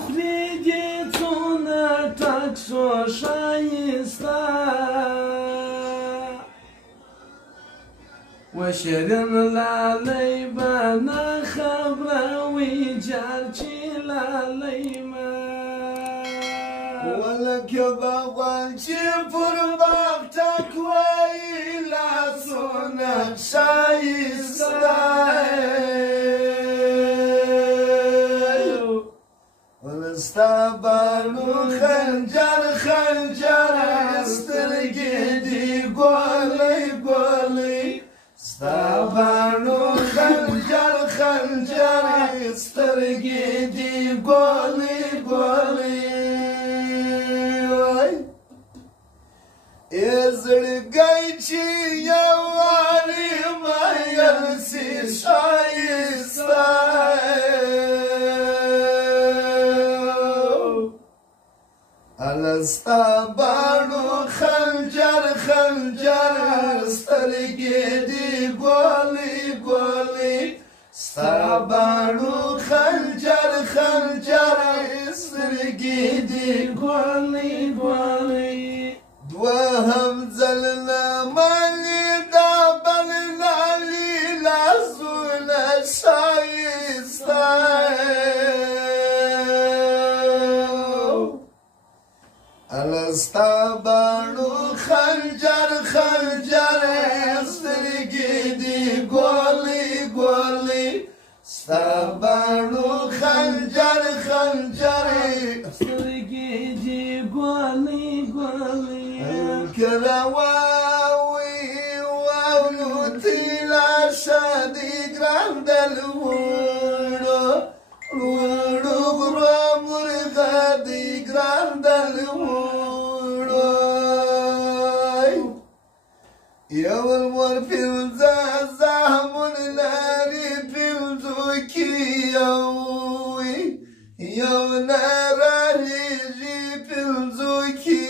خوري دې څونه ټک شو ښایسته وشیرین لالی به نه خبره وي جار چې لالی ما ولکه باغوان چې پر باغ ټک وایي لاسونه ښایسته ستا باڼو خنجر خنجر سترګې دي ګولۍ ګولۍ ستا باڼو خنجر خنجر سترګې دي ګولۍ ګولۍ ای زړګی چې یو وارې مایل سي ښایسته ستا باڼو خنجر خنجر سترګې دي ګولۍ ګولۍ ستا باڼو خنجر خنجر سترګې دي ګولۍ ګولۍ دوهم ځل نه منې دا بل نالي لاسونه ښایسته ستا باڼو خنجر خنجر سترګې دي ګولۍ ګولۍ ستا باڼو خنجر خنجر سترګې دي ګولۍ ګولۍ کله واوي والوتې لاشه دي ګران د لوړو لوړو غرو مرغه دي ګران د لوړو یو المور پنځه زامن لري پنځو کې یو نه رالیږي پنځو کې